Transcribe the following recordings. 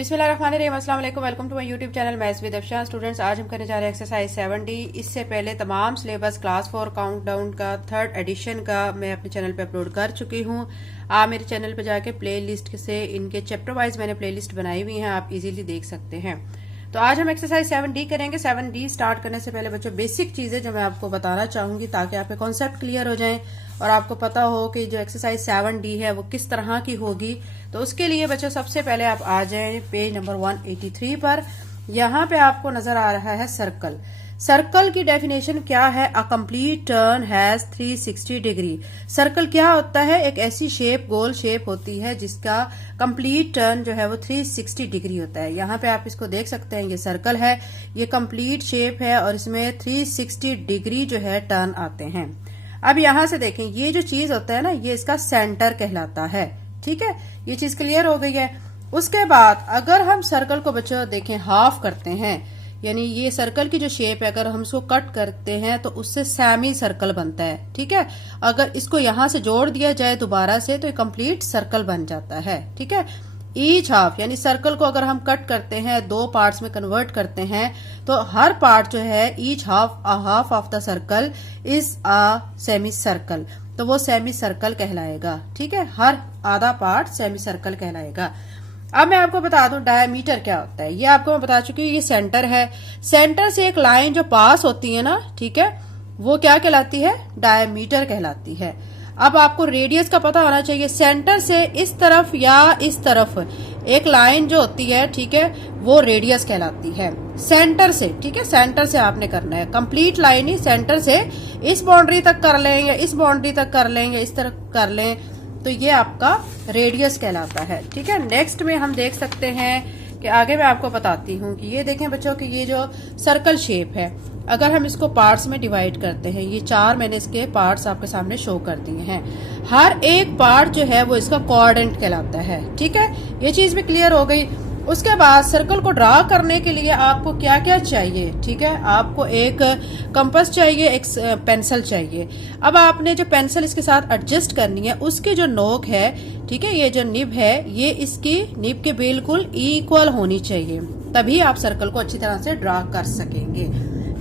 बिस्मिल्लाहिर्रहमानिर्रहीम, अस्सलाम वालेकुम। Welcome to my YouTube channel maths with Afshan. Students, आज हम करने जा रहे हैं एक्सरसाइज 7D। इससे पहले तमाम सिलेबस क्लास 4 काउंटडाउन का 3rd एडिशन का मैं अपने चैनल पे अपलोड कर चुकी हूँ। आप मेरे चैनल पे जाके प्ले लिस्ट से इनके चैप्टर वाइज मैंने प्ले लिस्ट बनाई हुई है, आप इजीली देख सकते हैं। तो आज हम एक्सरसाइज 7D करेंगे। 7D स्टार्ट करने से पहले बच्चों बेसिक चीजें जो मैं आपको बताना चाहूंगी ताकि आपके कॉन्सेप्ट क्लियर हो जाएं और आपको पता हो कि जो एक्सरसाइज 7D है वो किस तरह की होगी। तो उसके लिए बच्चों सबसे पहले आप आ जाएं पेज नंबर 183 पर। यहाँ पे आपको नजर आ रहा है सर्कल। सर्कल की डेफिनेशन क्या है? A complete turn has 360 degree. Circle क्या होता है? एक ऐसी शेप, गोल शेप होती है जिसका कंप्लीट टर्न जो है वो 360 डिग्री होता है। यहाँ पे आप इसको देख सकते हैं, ये सर्कल है, ये कंप्लीट शेप है और इसमें 360 डिग्री जो है टर्न आते हैं। अब यहां से देखें, ये जो चीज होता है ना, ये इसका सेंटर कहलाता है। ठीक है, ये चीज क्लियर हो गई है। उसके बाद अगर हम सर्कल को बच्चों देखें हाफ करते हैं, यानी ये सर्कल की जो शेप है अगर हम इसको कट करते हैं तो उससे सेमी सर्कल बनता है। ठीक है, अगर इसको यहां से जोड़ दिया जाए दोबारा से तो ये कंप्लीट सर्कल बन जाता है। ठीक है, ईच हाफ यानी सर्कल को अगर हम कट करते हैं, दो पार्ट्स में कन्वर्ट करते हैं, तो हर पार्ट जो है each half of the circle is a semi circle, तो वो सेमी सर्कल कहलाएगा। ठीक है, हर आधा पार्ट सेमी सर्कल कहलाएगा। अब मैं आपको बता दूं डायमीटर क्या होता है। ये आपको मैं बता चुकी हूँ, ये सेंटर है। सेंटर से एक लाइन जो पास होती है ना, ठीक है, वो क्या कहलाती है? डायमीटर कहलाती है। अब आपको रेडियस का पता होना चाहिए। सेंटर से इस तरफ या इस तरफ एक लाइन जो होती है, ठीक है, वो रेडियस कहलाती है। सेंटर से, ठीक है, सेंटर से आपने करना है। कंप्लीट लाइन ही सेंटर से इस बाउंड्री तक कर लें या इस बाउंड्री तक कर लें या इस तरफ कर लें, तो ये आपका रेडियस कहलाता है। ठीक है, नेक्स्ट में हम देख सकते हैं कि आगे मैं आपको बताती हूँ कि ये देखें बच्चों कि ये जो सर्कल शेप है, अगर हम इसको पार्ट्स में डिवाइड करते हैं, ये 4 मैंने इसके पार्ट्स आपके सामने शो कर दिए हैं। हर एक पार्ट जो है वो इसका कोऑर्डिनेट कहलाता है। ठीक है, ये चीज भी क्लियर हो गई। उसके बाद सर्कल को ड्रा करने के लिए आपको क्या क्या चाहिए? ठीक है, आपको एक कंपास चाहिए, एक पेंसिल चाहिए। अब आपने जो पेंसिल इसके साथ एडजस्ट करनी है, उसकी जो नोक है, ठीक है, ये जो निब है, ये इसकी निब के बिल्कुल इक्वल होनी चाहिए, तभी आप सर्कल को अच्छी तरह से ड्रा कर सकेंगे।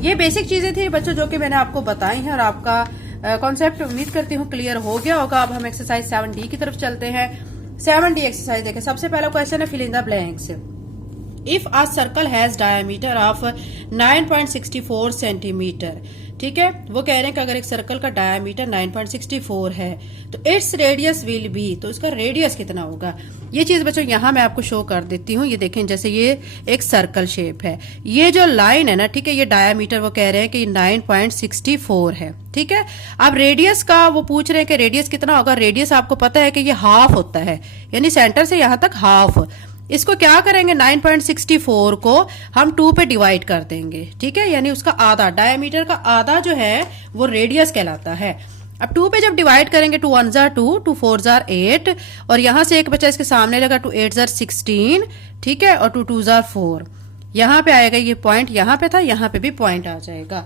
ये बेसिक चीजें थी बच्चों जो कि मैंने आपको बताई हैं और आपका कॉन्सेप्ट उम्मीद करती हूँ क्लियर हो गया होगा। अब हम एक्सरसाइज 7D की तरफ चलते हैं। 7D एक्सरसाइज देखें। सबसे पहला क्वेश्चन है fill in the blanks. If a circle has diameter of 9.64 centimetre, ठीक है, वो कह रहे हैं कि अगर एक सर्कल का डायमीटर 9.64 है तो इट्स रेडियस विल बी, तो इसका रेडियस कितना होगा? ये चीज बच्चों यहां मैं आपको शो कर देती हूँ। ये देखें, जैसे ये एक सर्कल शेप है, ये जो लाइन है ना, ठीक है, ये डायमीटर वो कह रहे हैं कि 9.64 है। ठीक है, अब रेडियस का वो पूछ रहे हैं कि रेडियस कितना होगा। रेडियस आपको पता है कि ये हाफ होता है, यानी सेंटर से यहां तक हाफ। इसको क्या करेंगे? 9.64 को हम 2 पे डिवाइड कर देंगे। ठीक है, यानी उसका आधा, डायमीटर का आधा जो है वो रेडियस कहलाता है। अब 2 पे जब डिवाइड करेंगे, 2 1 जार 2, 2 4 जार 8, और यहां से एक बच्चा इसके सामने लगा, 2 8 जार 16, ठीक है, और 2 2 जार 4। यहां पे आएगा ये पॉइंट, यहां पे था, यहां पे भी पॉइंट आ जाएगा।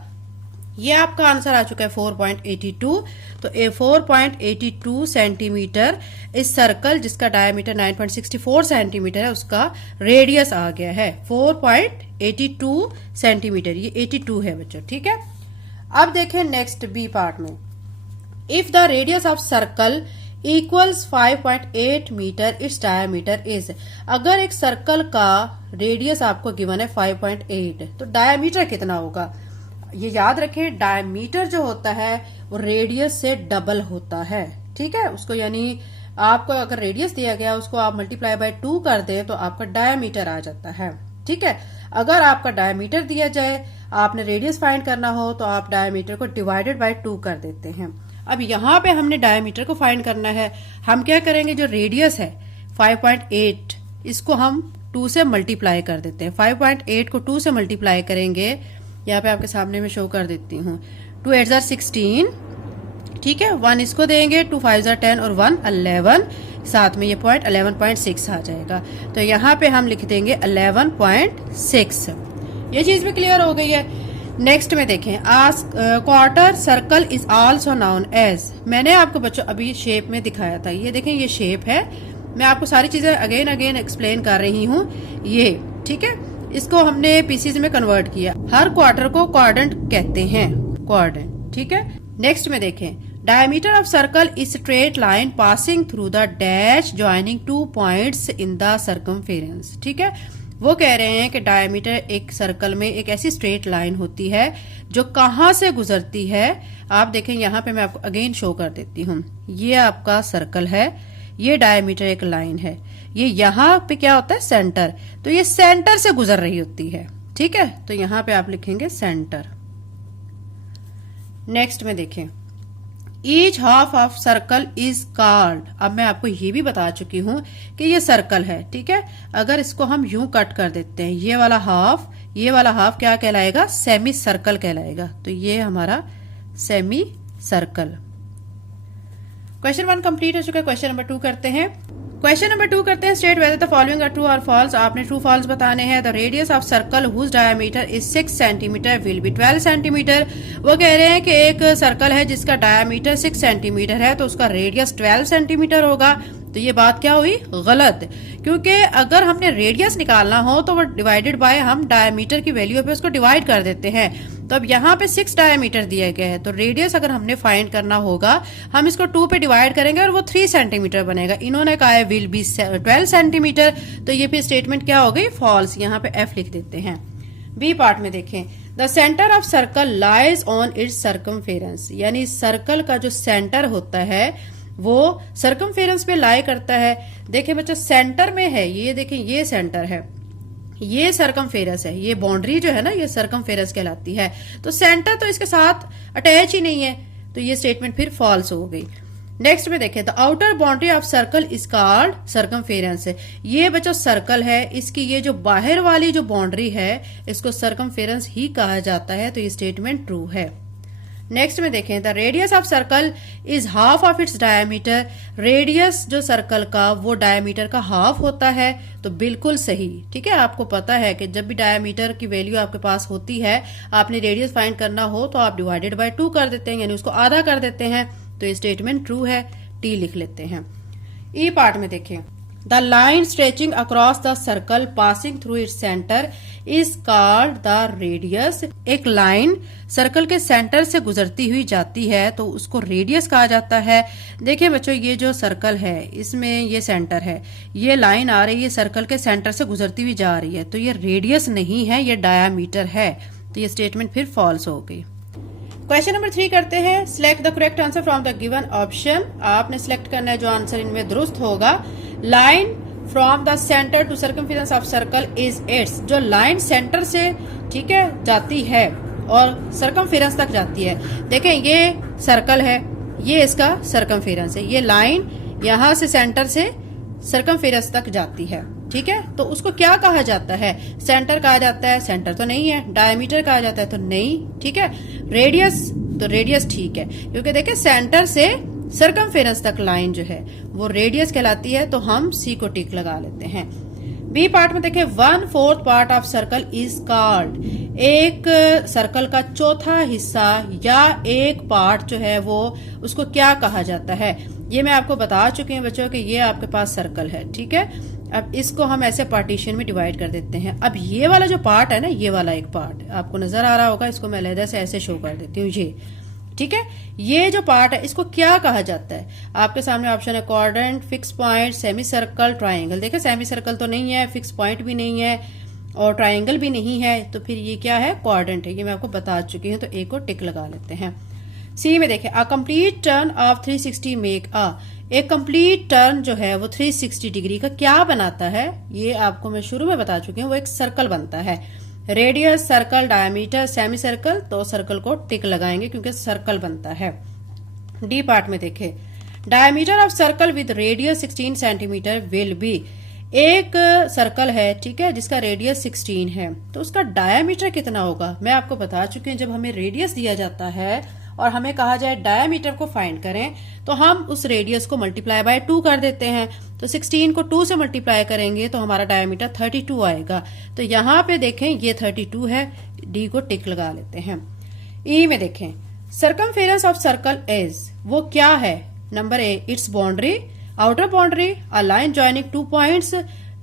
ये आपका आंसर आ चुका है 4.82। तो 4.82 सेंटीमीटर इस सर्कल जिसका डायमीटर 9.64 सेंटीमीटर है, उसका रेडियस आ गया है 4.82 सेंटीमीटर। ये 82 है बच्चों। ठीक है, अब देखें नेक्स्ट बी पार्ट में। If the radius of circle equals 5.8 metre, its diameter is. अगर एक सर्कल का रेडियस आपको गिवन है 5.8, तो डायमीटर कितना होगा? ये याद रखें, डायमीटर जो होता है वो रेडियस से डबल होता है। ठीक है, उसको यानी आपको अगर रेडियस दिया गया उसको आप मल्टीप्लाई बाय 2 कर दें तो आपका डायमीटर आ जाता है। ठीक है, अगर आपका डायमीटर दिया जाए, आपने रेडियस फाइंड करना हो, तो आप डायमीटर को डिवाइडेड बाय 2 कर देते हैं। अब यहाँ पे हमने डायमीटर को फाइंड करना है। हम क्या करेंगे? जो रेडियस है 5.8, इसको हम 2 से मल्टीप्लाई कर देते हैं। 5.8 को 2 से मल्टीप्लाई करेंगे, यहाँ पे आपके सामने मैं शो कर देती हूँ। 2 8 जार 16, ठीक है, 1 इसको देंगे, 2 5 जार 10 और 1 11, साथ में ये पॉइंट 11.6 आ जाएगा। तो यहाँ पे हम लिख देंगे 11.6। ये चीज भी क्लियर हो गई है। नेक्स्ट में देखें, quarter circle is also known as. मैंने आपको बच्चों अभी शेप में दिखाया था, ये देखें, ये शेप है, मैं आपको सारी चीजें अगेन अगेन एक्सप्लेन कर रही हूँ ये, ठीक है। इसको हमने पीसीज में कन्वर्ट किया। हर क्वार्टर को क्वाड्रेंट कहते हैं, क्वाड्रेंट, ठीक है। नेक्स्ट में देखें, diameter of circle is straight line passing through the dash joining 2 points in the circumference, ठीक है। वो कह रहे हैं कि डायमीटर एक सर्कल में एक ऐसी स्ट्रेट लाइन होती है जो कहां से गुजरती है। आप देखें यहां पे मैं आपको अगेन शो कर देती हूँ। ये आपका सर्कल है, ये डायमीटर एक लाइन है, ये यहाँ पे क्या होता है सेंटर, तो ये सेंटर से गुजर रही होती है, ठीक है। तो यहां पे आप लिखेंगे सेंटर। नेक्स्ट में देखें, each half of circle is called. अब मैं आपको ये भी बता चुकी हूं कि ये सर्कल है, ठीक है। अगर इसको हम यूं कट कर देते हैं, ये वाला हाफ क्या कहलाएगा, सेमी सर्कल कहलाएगा। तो ये हमारा सेमी सर्कल। क्वेश्चन 1 कंप्लीट हो चुका है। क्वेश्चन नंबर 2 करते हैं। क्वेश्चन नंबर 2 करते हैं, state whether the following are true और फॉल्स। आपने ट्रू फॉल्स बताने हैं। The radius of circle whose diameter is 6 centimetre will be 12 centimetre. वो कह रहे हैं कि एक सर्कल है जिसका डायमीटर 6 सेंटीमीटर है तो उसका रेडियस 12 सेंटीमीटर होगा। तो ये बात क्या हुई, गलत, क्योंकि अगर हमने रेडियस निकालना हो तो वो डिवाइडेड बाय हम डायमीटर की वैल्यू पे उसको डिवाइड कर देते हैं। तो अब यहाँ पे 6 डायमीटर दिया गया है, तो रेडियस अगर हमने फाइंड करना होगा हम इसको 2 पे डिवाइड करेंगे और वो 3 सेंटीमीटर बनेगा। इन्होंने कहा है विल बी 12 सेंटीमीटर, तो ये फिर स्टेटमेंट क्या हो गई, फॉल्स। यहाँ पे एफ लिख देते हैं। बी पार्ट में देखें, the centre of circle lies on it's circumference, यानी सर्कल का जो सेंटर होता है वो सर्कमफेरेंस पे लाई करता है। देखिए बच्चों, सेंटर में है, ये देखें ये सेंटर है, ये सर्कमफेरेंस है, ये बाउंड्री जो है ना ये सर्कमफेरेंस कहलाती है। तो सेंटर तो इसके साथ अटैच ही नहीं है, तो ये स्टेटमेंट फिर फॉल्स हो गई। नेक्स्ट में देखें, the outer boundary of circle is called circumference. ये बच्चों सर्कल है, इसकी ये जो बाहर वाली जो बाउंड्री है इसको सर्कमफेरेंस ही कहा जाता है। तो ये स्टेटमेंट ट्रू है। नेक्स्ट में देखें, the radius of circle is half of its diameter. Radius जो सर्कल का वो डायमीटर का हाफ होता है, तो बिल्कुल सही, ठीक है। आपको पता है कि जब भी डायमीटर की वैल्यू आपके पास होती है, आपने रेडियस फाइंड करना हो तो आप डिवाइडेड बाय 2 कर देते हैं, यानी उसको आधा कर देते हैं। तो ये स्टेटमेंट ट्रू है, टी लिख लेते हैं। ई पार्ट में देखें, the line stretching across the circle passing through its centre is called the radius. एक लाइन सर्कल के सेंटर से गुजरती हुई जाती है तो उसको रेडियस कहा जाता है। देखिए बच्चों, ये जो सर्कल है इसमें ये सेंटर है, ये लाइन आ रही है सर्कल के सेंटर से गुजरती हुई जा रही है, तो ये रेडियस नहीं है, ये डायामीटर है। तो ये स्टेटमेंट फिर फॉल्स हो गई। क्वेश्चन नंबर 3 करते हैं, select the correct answer from the given option. आपने सिलेक्ट करना है जो आंसर इनमें दुरुस्त होगा। Line from the centre to circumference of circle is its. जो लाइन सेंटर से, ठीक है, जाती है और सर्कमफेरेंस तक जाती है। देखें ये सर्कल है, ये इसका सर्कमफेरेंस है, ये लाइन यहां से सेंटर से सर्कमफेरेंस तक जाती है, ठीक है। तो उसको क्या कहा जाता है, सेंटर कहा जाता है, सेंटर तो नहीं है। डायमीटर कहा जाता है तो नहीं, ठीक है। रेडियस, तो रेडियस ठीक है, क्योंकि देखिए सेंटर से सर्कमफेरेंस तक लाइन जो है वो रेडियस कहलाती है, तो हम सी को टिक लगा लेते हैं। बी पार्ट में देखें, 1/4 part of circle is called. एक सर्कल का चौथा हिस्सा या एक पार्ट जो है वो उसको क्या कहा जाता है, ये मैं आपको बता चुकी हूँ बच्चों कि ये आपके पास सर्कल है, ठीक है। अब इसको हम ऐसे पार्टीशन में डिवाइड कर देते हैं। अब ये वाला जो पार्ट है ना, ये वाला एक पार्ट आपको नजर आ रहा होगा, इसको मैं अलग से ऐसे शो कर देती हूँ, ये, ठीक है। ये जो पार्ट है इसको क्या कहा जाता है, आपके सामने ऑप्शन है quadrant, fix point, semi circle, triangle. देखिए सेमी सर्कल तो नहीं है, फिक्स पॉइंट भी नहीं है और ट्राइंगल भी नहीं है, तो फिर ये क्या है, क्वाड्रेंट है। ये मैं आपको बता चुकी हूँ, तो ए को टिक लगा लेते हैं। सी में देखें, a complete turn off 360 make a. एक कंप्लीट टर्न जो है वो 360 डिग्री का क्या बनाता है, ये आपको मैं शुरू में बता चुकी हूँ, वो एक सर्कल बनता है। Radius, circle, diameter, semi circle, तो सर्कल को टिक लगाएंगे क्योंकि सर्कल बनता है। डी पार्ट में देखें, diameter of circle with radius 16 centimetre will B. एक सर्कल है, ठीक है, जिसका रेडियस 16 है, तो उसका डायमीटर कितना होगा, मैं आपको बता चुकी हूँ। जब हमें रेडियस दिया जाता है और हमें कहा जाए डायमीटर को फाइंड करें, तो हम उस रेडियस को मल्टीप्लाई बाय 2 कर देते हैं। तो 16 को 2 से मल्टीप्लाई करेंगे तो हमारा डायमीटर 32 आएगा। तो यहाँ पे देखें ये 32 है, डी को टिक लगा लेते हैं। ई में देखें, सर्कमफेरेंस ऑफ सर्कल इज, वो क्या है, number A it's boundary, outer boundary a line joining 2 points,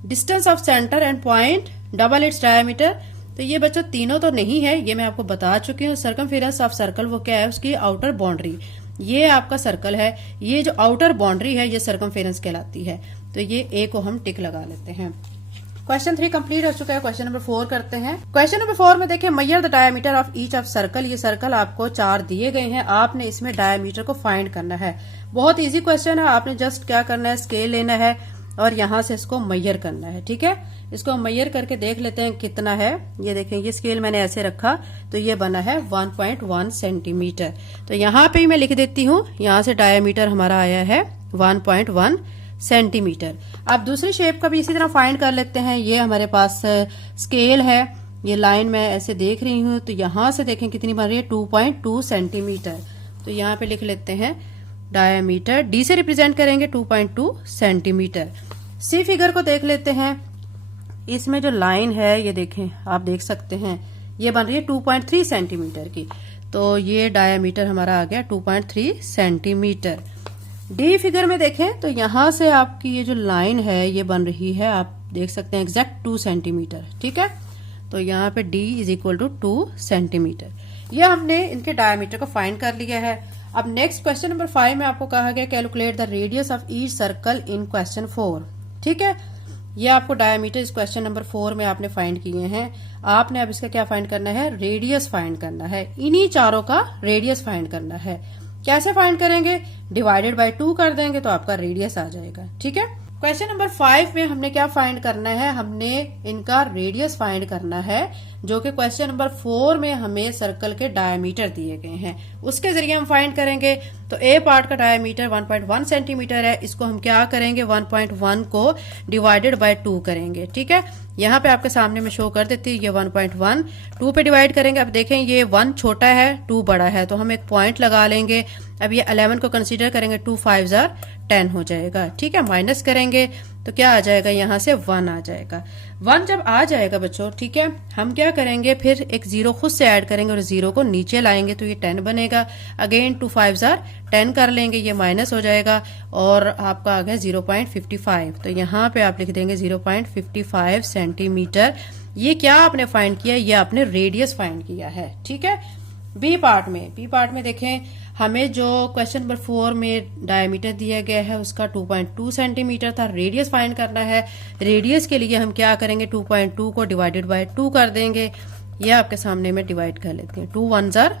distance of centre and point, double its diameter. तो ये बच्चों तीनों तो नहीं है, ये मैं आपको बता चुकी हूँ। सर्कमफेरेंस ऑफ सर्कल वो क्या है, उसकी आउटर बाउंड्री। ये आपका सर्कल है, ये जो आउटर बाउंड्री है ये सर्कमफेरेंस कहलाती है। तो ये ए को हम टिक लगा लेते हैं। क्वेश्चन 3 कंप्लीट हो चुका है। क्वेश्चन नंबर 4 करते हैं। क्वेश्चन नंबर 4 में देखिए, Maihar the diameter of each of circle. ये सर्कल आपको 4 दिए गए हैं, आपने इसमें डायमीटर को फाइंड करना है। बहुत इजी क्वेश्चन है, आपने जस्ट क्या करना है, स्केल लेना है और यहां से इसको मैयर करना है। ठीक है, इसको मैयर करके देख लेते हैं कितना है। ये देखें, ये स्केल मैंने ऐसे रखा तो ये बना है 1.1 सेंटीमीटर। तो यहाँ पे मैं लिख देती हूँ, यहाँ से डायमीटर हमारा आया है 1.1 सेंटीमीटर। अब दूसरी शेप का भी इसी तरह फाइंड कर लेते हैं। ये हमारे पास स्केल है, ये लाइन मैं ऐसे देख रही हूँ, तो यहां से देखें कितनी बन रही है, 2.2 सेंटीमीटर। तो यहाँ पे लिख लेते हैं डायमीटर, डी से रिप्रेजेंट करेंगे 2.2 सेंटीमीटर। सी फिगर को देख लेते हैं। इसमें जो लाइन है ये देखें, आप देख सकते हैं ये बन रही है 2.3 सेंटीमीटर की। तो ये डायमीटर हमारा आ गया 2.3 सेंटीमीटर। डी फिगर में देखें तो यहां से आपकी ये जो लाइन है ये बन रही है, आप देख सकते हैं एग्जैक्ट 2 सेंटीमीटर। ठीक है, तो यहाँ पे D is equal to 2 centimetre. ये हमने इनके डायमीटर को फाइंड कर लिया है। अब नेक्स्ट क्वेश्चन नंबर 5 में आपको कहा गया calculate the radius of each circle in question 4। ठीक है, ये आपको डायमीटर इस क्वेश्चन नंबर 4 में आपने फाइंड किए हैं। आपने अब इसका क्या फाइंड करना है, रेडियस फाइंड करना है। इन्हीं चारों का रेडियस फाइंड करना है। कैसे फाइंड करेंगे, डिवाइडेड बाय 2 कर देंगे तो आपका रेडियस आ जाएगा। ठीक है, क्वेश्चन नंबर 5 में हमने क्या फाइंड करना है, हमने इनका रेडियस फाइंड करना है, जो कि क्वेश्चन नंबर 4 में हमें सर्कल के डायमीटर दिए गए हैं, उसके जरिए हम फाइंड करेंगे। तो ए पार्ट का डायमीटर 1.1 सेंटीमीटर है, इसको हम क्या करेंगे, 1.1 को डिवाइडेड बाय 2 करेंगे। ठीक है, यहाँ पे आपके सामने मैं शो कर देती हूँ, ये 1.1 2 पे डिवाइड करेंगे। अब देखें ये 1 छोटा है, 2 बड़ा है, तो हम एक पॉइंट लगा लेंगे। अब ये 11 को कंसीडर करेंगे, 2 5 जार 10 हो जाएगा। ठीक है, माइनस करेंगे तो क्या आ जाएगा, यहाँ से 1 आ जाएगा। 1 जब आ जाएगा बच्चों, ठीक है, हम क्या करेंगे, फिर एक 0 खुद से ऐड करेंगे और 0 को नीचे लाएंगे तो ये 10 बनेगा। अगेन 2 5 जार 10 कर लेंगे, ये माइनस हो जाएगा और आपका आ गया 0.55। तो यहाँ पे आप लिख देंगे 0.55 सेंटीमीटर। ये क्या आपने फाइंड किया, ये आपने रेडियस फाइंड किया है। ठीक है, बी पार्ट में देखें, हमें जो क्वेश्चन नंबर 4 में डायमीटर दिया गया है उसका 2.2 सेंटीमीटर था, रेडियस फाइंड करना है। रेडियस के लिए हम क्या करेंगे, 2.2 को डिवाइडेड बाय 2 कर देंगे। ये आपके सामने में डिवाइड कर लेते हैं, 2 1 जार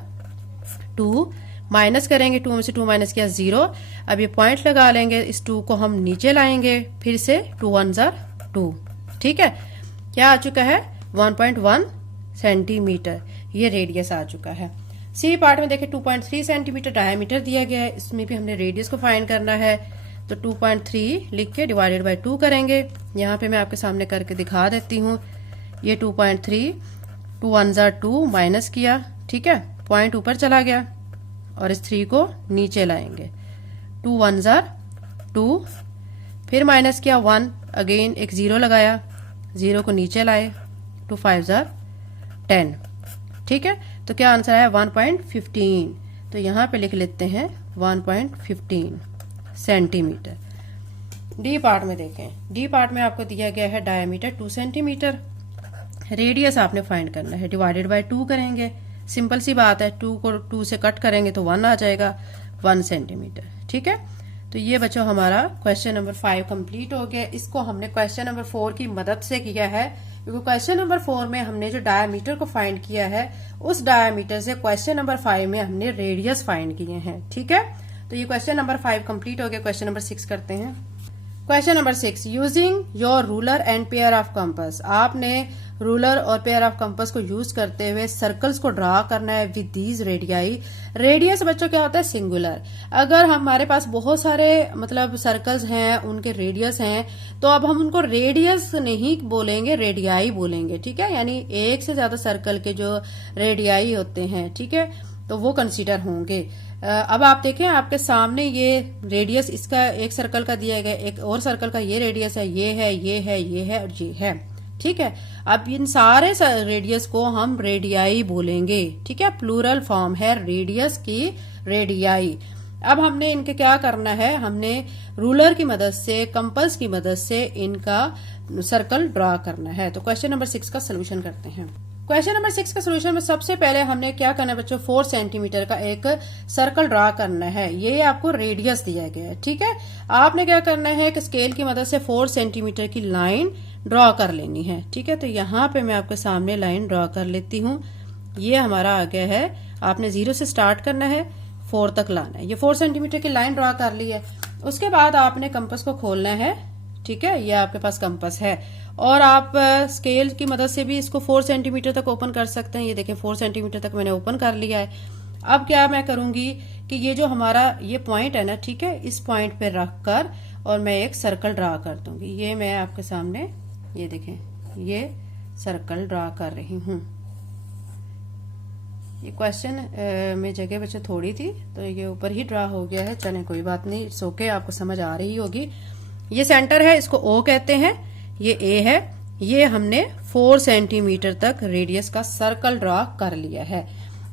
2, माइनस करेंगे, 2 में से 2 माइनस किया 0। अब ये पॉइंट लगा लेंगे, इस 2 को हम नीचे लाएंगे, फिर से 2 1 जार 2। ठीक है, क्या आ चुका है, 1.1 सेंटीमीटर, ये रेडियस आ चुका है। सी पार्ट में देखें 2.3 सेंटीमीटर डायमीटर दिया गया है, इसमें भी हमने रेडियस को फाइंड करना है। तो 2.3 लिख के डिवाइडेड बाय 2 करेंगे। यहाँ पे मैं आपके सामने करके दिखा देती हूँ, ये 2.3, 2 1 जार 2 माइनस किया। ठीक है, पॉइंट ऊपर चला गया और इस 3 को नीचे लाएंगे, 2 1 जार 2, फिर माइनस किया 1, अगेन एक 0 लगाया, 0 को नीचे लाए, 2 5 जार 10। ठीक है, तो क्या आंसर है, 1.15। तो यहाँ पे लिख लेते हैं 1.15 सेंटीमीटर। डी पार्ट में देखें, डी पार्ट में आपको दिया गया है डायमीटर 2 सेंटीमीटर, रेडियस आपने फाइंड करना है, डिवाइडेड बाय 2 करेंगे। सिंपल सी बात है, 2 को 2 से कट करेंगे तो 1 आ जाएगा, 1 सेंटीमीटर। ठीक है, तो ये बच्चों हमारा क्वेश्चन नंबर 5 कंप्लीट हो गया। इसको हमने क्वेश्चन नंबर 4 की मदद से किया है, क्योंकि क्वेश्चन नंबर 4 में हमने जो डायमीटर को फाइंड किया है, उस डायमीटर से क्वेश्चन नंबर 5 में हमने रेडियस फाइंड किए हैं। ठीक है, तो ये क्वेश्चन नंबर 5 कंप्लीट हो गया। क्वेश्चन नंबर 6 करते हैं। Question number 6, using your ruler and pair of compass. आपने रूलर और पेयर ऑफ कंपास को यूज करते हुए सर्कल्स को ड्रा करना है विद दीज रेडियाई। रेडियस बच्चों क्या होता है, सिंगुलर। अगर हमारे पास बहुत सारे मतलब सर्कल्स हैं, उनके रेडियस हैं, तो अब हम उनको रेडियस नहीं बोलेंगे, रेडियाई बोलेंगे। ठीक है, यानी एक से ज्यादा सर्कल के जो रेडियाई होते हैं, ठीक है, तो वो कंसीडर होंगे। अब आप देखें, आपके सामने ये रेडियस इसका एक सर्कल का दिया गया, एक और सर्कल का ये रेडियस है, ये है, ये है, ये है और ये है। ठीक है, अब इन सारे रेडियस को हम रेडियाई बोलेंगे। ठीक है, प्लूरल फॉर्म है रेडियस की, रेडियाई। अब हमने इनके क्या करना है, हमने रूलर की मदद से, कंपास की मदद से इनका सर्कल ड्रा करना है। तो क्वेश्चन नंबर 6 का सोल्यूशन करते हैं। क्वेश्चन नंबर 6 का सोल्यूशन में सबसे पहले हमने क्या करना है बच्चों, 4 सेंटीमीटर का एक सर्कल ड्रा करना है। ये आपको रेडियस दिया गया है, ठीक है। आपने क्या करना है कि स्केल की मदद से 4 सेंटीमीटर की लाइन ड्रॉ कर लेनी है, ठीक है। तो यहाँ पे मैं आपके सामने लाइन ड्रॉ कर लेती हूँ। ये हमारा आ गया है, आपने 0 से स्टार्ट करना है, 4 तक लाना है। ये 4 सेंटीमीटर की लाइन ड्रॉ कर ली है। उसके बाद आपने कंपास को खोलना है, ठीक है। ये आपके पास कंपास है और आप स्केल की मदद से भी इसको 4 सेंटीमीटर तक ओपन कर सकते हैं। ये देखें 4 सेंटीमीटर तक मैंने ओपन कर लिया है। अब क्या मैं करूंगी कि ये जो हमारा ये पॉइंट है ना, ठीक है, इस पॉइंट पे रख कर और मैं एक सर्कल ड्रा कर दूंगी। ये मैं आपके सामने, ये देखें, ये सर्कल ड्रा कर रही हूँ। ये क्वेश्चन में जगह बच्चे थोड़ी थी तो ये ऊपर ही ड्रा हो गया है, चलें कोई बात नहीं, इट्स ओके, आपको समझ आ रही होगी। ये सेंटर है, इसको ओ कहते हैं, ये ए है। ये हमने 4 सेंटीमीटर तक रेडियस का सर्कल ड्रा कर लिया है।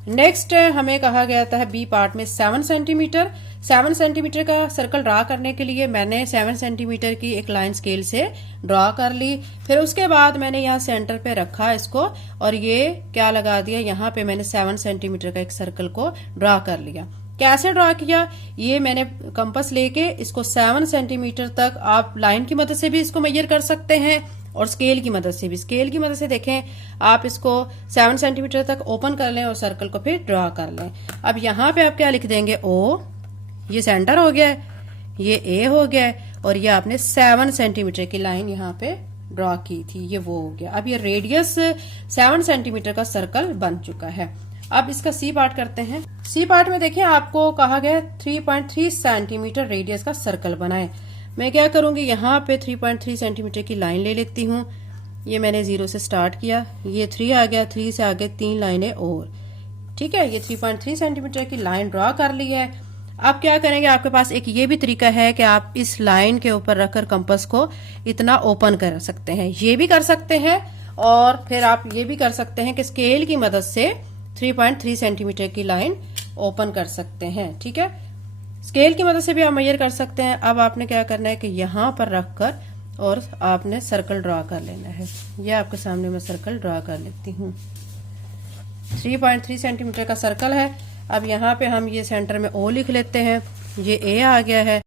नेक्स्ट हमें कहा गया था बी पार्ट में 7 सेंटीमीटर। 7 सेंटीमीटर का सर्कल ड्रा करने के लिए मैंने 7 सेंटीमीटर की एक लाइन स्केल से ड्रा कर ली। फिर उसके बाद मैंने यहाँ सेंटर पे रखा इसको और ये क्या लगा दिया, यहाँ पे मैंने 7 सेंटीमीटर का एक सर्कल को ड्रा कर लिया। कैसे ड्रा किया, ये मैंने कंपास लेके इसको 7 सेंटीमीटर तक, आप लाइन की मदद से भी इसको मेजर कर सकते हैं और स्केल की मदद से भी। स्केल की मदद से देखें आप इसको 7 सेंटीमीटर तक ओपन कर लें और सर्कल को फिर ड्रा कर लें। अब यहाँ पे आप क्या लिख देंगे, ओ, ये सेंटर हो गया है, ये ए हो गया है और ये आपने 7 सेंटीमीटर की लाइन यहाँ पे ड्रॉ की थी, ये वो हो गया। अब ये रेडियस 7 सेंटीमीटर का सर्कल बन चुका है। अब इसका सी पार्ट करते हैं। सी पार्ट में देखिए आपको कहा गया 3.3 सेंटीमीटर रेडियस का सर्कल बनाए। मैं क्या करूंगी, यहाँ पे 3.3 सेंटीमीटर की लाइन ले लेती हूँ। ये मैंने 0 से स्टार्ट किया, ये 3 आ गया, 3 से आगे 3 लाइनें और, ठीक है। ये 3.3 सेंटीमीटर की लाइन ड्रॉ कर ली है। अब क्या करेंगे, आपके पास एक ये भी तरीका है कि आप इस लाइन के ऊपर रखकर कंपास को इतना ओपन कर सकते हैं, ये भी कर सकते हैं। और फिर आप ये भी कर सकते हैं कि स्केल की मदद से 3.3 सेंटीमीटर की लाइन ओपन कर सकते हैं, ठीक है। स्केल की मदद से भी आप मेजर कर सकते हैं। अब आपने क्या करना है कि यहाँ पर रखकर और आपने सर्कल ड्रॉ कर लेना है। ये आपके सामने मैं सर्कल ड्रॉ कर लेती हूँ। 3.3 सेंटीमीटर का सर्कल है। अब यहाँ पे हम ये सेंटर में ओ लिख लेते हैं, ये ए आ गया है।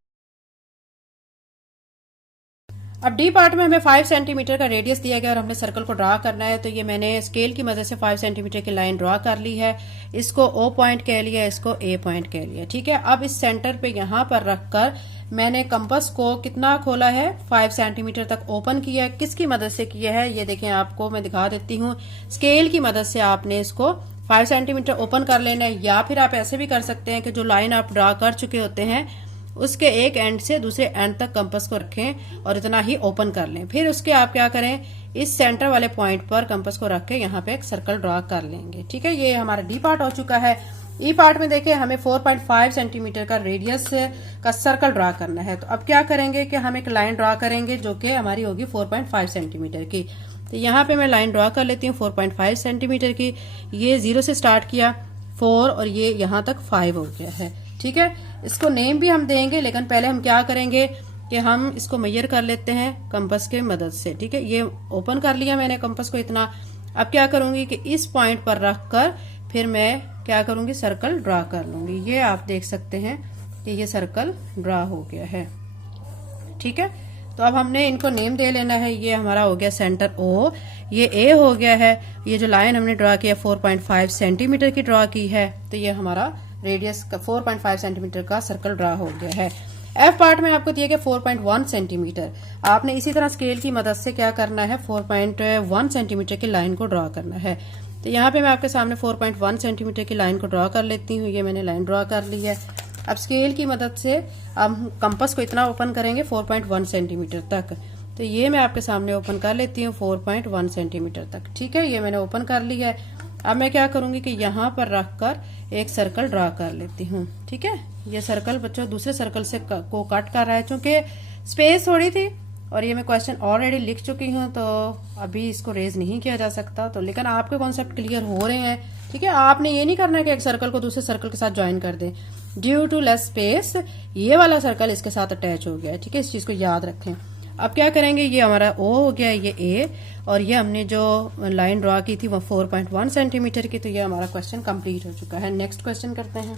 अब डी पार्ट में हमें 5 सेंटीमीटर का रेडियस दिया गया और हमने सर्कल को ड्रा करना है। तो ये मैंने स्केल की मदद से 5 सेंटीमीटर की लाइन ड्रा कर ली है। इसको ओ पॉइंट कह लिया, इसको ए पॉइंट कह लिया, ठीक है। अब इस सेंटर पे यहाँ पर रखकर मैंने कंपास को कितना खोला है, 5 सेंटीमीटर तक ओपन किया है। किसकी मदद से किया है, ये देखें, आपको मैं दिखा देती हूँ। स्केल की मदद से आपने इसको 5 सेंटीमीटर ओपन कर लेना है, या फिर आप ऐसे भी कर सकते हैं कि जो लाइन आप ड्रा कर चुके होते हैं उसके एक एंड से दूसरे एंड तक कंपास को रखें और इतना ही ओपन कर लें। फिर उसके आप क्या करें, इस सेंटर वाले पॉइंट पर कंपास को रख के यहाँ पे एक सर्कल ड्रा कर लेंगे, ठीक है। ये हमारा डी पार्ट हो चुका है। ई पार्ट में देखिए हमें 4.5 सेंटीमीटर का रेडियस का सर्कल ड्रा करना है। तो अब क्या करेंगे कि हम एक लाइन ड्रा करेंगे जो कि हमारी होगी 4.5 सेंटीमीटर की। तो यहाँ पे मैं लाइन ड्रा कर लेती हूँ 4.5 सेंटीमीटर की। ये 0 से स्टार्ट किया, 4 और ये यहाँ तक 5 हो गया है, ठीक है। इसको नेम भी हम देंगे, लेकिन पहले हम क्या करेंगे कि हम इसको मेजर कर लेते हैं कंपास के मदद से, ठीक है। ये ओपन कर लिया मैंने कंपास को इतना। अब क्या करूंगी कि इस पॉइंट पर रखकर फिर मैं क्या करूंगी, सर्कल ड्रा कर लूंगी। ये आप देख सकते हैं कि ये सर्कल ड्रा हो गया है, ठीक है। तो अब हमने इनको नेम दे लेना है। ये हमारा हो गया सेंटर ओ, ये ए हो गया है। ये जो लाइन हमने ड्रा किया 4.5 सेंटीमीटर की ड्रा की है, तो ये हमारा रेडियस का 4.5 सेंटीमीटर का सर्कल ड्रा हो गया है। एफ पार्ट में आपको दिया गया 4.1 सेंटीमीटर। आपने इसी तरह स्केल की मदद से क्या करना है, 4.1 सेंटीमीटर की लाइन को ड्रा करना है। तो यहाँ पे मैं आपके सामने 4.1 सेंटीमीटर की लाइन को ड्रा कर लेती हूँ। ये मैंने लाइन ड्रा कर ली है। अब स्केल की मदद से हम कंपास को इतना ओपन करेंगे 4.1 सेंटीमीटर तक। तो ये मैं आपके सामने ओपन कर लेती हूँ 4.1 सेंटीमीटर तक, ठीक है। ये मैंने ओपन कर लिया है। अब मैं क्या करूंगी कि यहाँ पर रखकर एक सर्कल ड्रा कर लेती हूँ, ठीक है। ये सर्कल बच्चों दूसरे सर्कल से को कट कर रहा है, क्योंकि स्पेस थोड़ी थी और ये मैं क्वेश्चन ऑलरेडी लिख चुकी हूँ, तो अभी इसको रेज नहीं किया जा सकता। तो लेकिन आपके कॉन्सेप्ट क्लियर हो रहे हैं, ठीक है। आपने ये नहीं करना कि एक सर्कल को दूसरे सर्कल के साथ ज्वाइन कर दें। ड्यू टू लेस स्पेस ये वाला सर्कल इसके साथ अटैच हो गया है, ठीक है। इस चीज को याद रखें। अब क्या करेंगे, ये हमारा ओ हो गया, ये ए, और ये हमने जो लाइन ड्रॉ की थी वो 4.1 सेंटीमीटर की। तो ये हमारा क्वेश्चन कंप्लीट हो चुका है। नेक्स्ट क्वेश्चन करते हैं।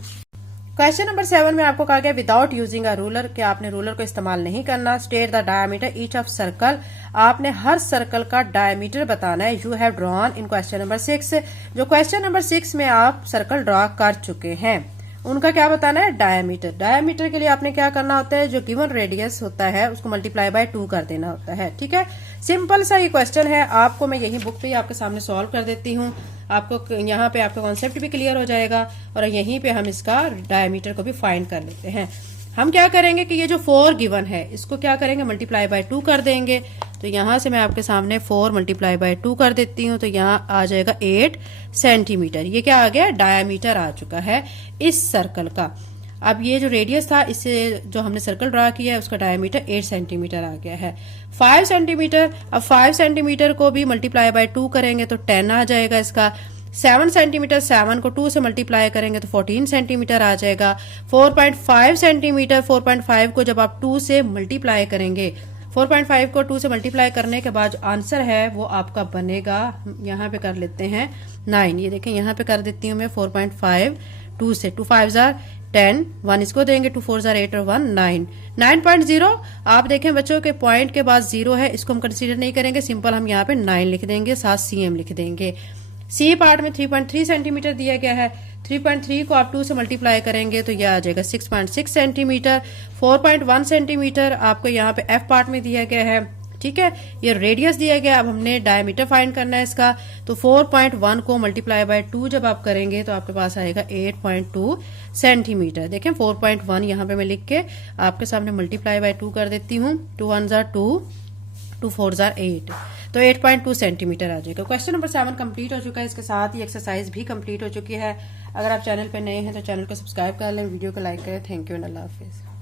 क्वेश्चन नंबर 7 में आपको कहा गया विदाउट यूजिंग अ रूलर, कि आपने रूलर को इस्तेमाल नहीं करना। State the diameter each of circle, आपने हर सर्कल का डायमीटर बताना है। You have drawn in question number 6, जो क्वेश्चन नंबर 6 में आप सर्कल ड्रॉ कर चुके हैं उनका क्या बताना है, डायमीटर। डायमीटर के लिए आपने क्या करना होता है, जो गिवन रेडियस होता है उसको मल्टीप्लाई बाय 2 कर देना होता है, ठीक है। सिंपल सा ये क्वेश्चन है, आपको मैं यही बुक पे ही आपके सामने सॉल्व कर देती हूँ। आपको यहाँ पे आपका कॉन्सेप्ट भी क्लियर हो जाएगा और यहीं पे हम इसका डायमीटर को भी फाइंड कर लेते हैं। हम क्या करेंगे कि ये जो 4 गिवन है इसको क्या करेंगे, मल्टीप्लाई बाय 2 कर देंगे। तो यहां से मैं आपके सामने 4 मल्टीप्लाई बाय 2 कर देती हूँ, तो यहाँ आ जाएगा 8 सेंटीमीटर। ये क्या आ गया, डायमीटर आ चुका है इस सर्कल का। अब ये जो रेडियस था, इससे जो हमने सर्कल ड्रा किया है उसका डायमीटर 8 सेंटीमीटर आ गया है। 5 सेंटीमीटर, अब 5 सेंटीमीटर को भी मल्टीप्लाई बाय 2 करेंगे तो 10 आ जाएगा इसका। 7 सेंटीमीटर, 7 को 2 से मल्टीप्लाई करेंगे तो 14 सेंटीमीटर आ जाएगा। 4.5 सेंटीमीटर, 4.5 को जब आप 2 से मल्टीप्लाई करेंगे, 4.5 को 2 से मल्टीप्लाई करने के बाद जो आंसर है वो आपका बनेगा, यहाँ पे कर लेते हैं 9। ये देखें यहाँ पे कर देती हूँ मैं 4.5 2 से, 2 5 जार 10, 1 इसको देंगे, 2 4 जार 8 और 1 9, 9.0। आप देखें बच्चों के पॉइंट के बाद 0 है, इसको हम कंसीडर नहीं करेंगे, सिंपल हम यहाँ पे 9 लिख देंगे, साथ cm लिख देंगे। सी पार्ट में 3.3 सेंटीमीटर दिया गया है। 3.3 को आप 2 से मल्टीप्लाई करेंगे तो यह आ जाएगा 6.6 सेंटीमीटर। 4.1 सेंटीमीटर आपको यहाँ पे एफ पार्ट में दिया गया है, ठीक है। ये रेडियस दिया गया, अब हमने डायमीटर फाइंड करना है इसका। तो 4.1 को मल्टीप्लाई बाय 2 जब आप करेंगे तो आपके पास आएगा 8.2 सेंटीमीटर। देखें 4.1 यहाँ पे मैं लिख के आपके सामने मल्टीप्लाई बाय 2 कर देती हूँ। 2 1 जार 2, 2 4 जार 8, तो 8.2 सेंटीमीटर आ जाएगा। क्वेश्चन नंबर 7 कंप्लीट हो चुका है, इसके साथ ही एक्सरसाइज भी कंप्लीट हो चुकी है। अगर आप चैनल पर नए हैं तो चैनल को सब्सक्राइब कर लें, वीडियो को लाइक करें। Thank you and Allah Hafiz.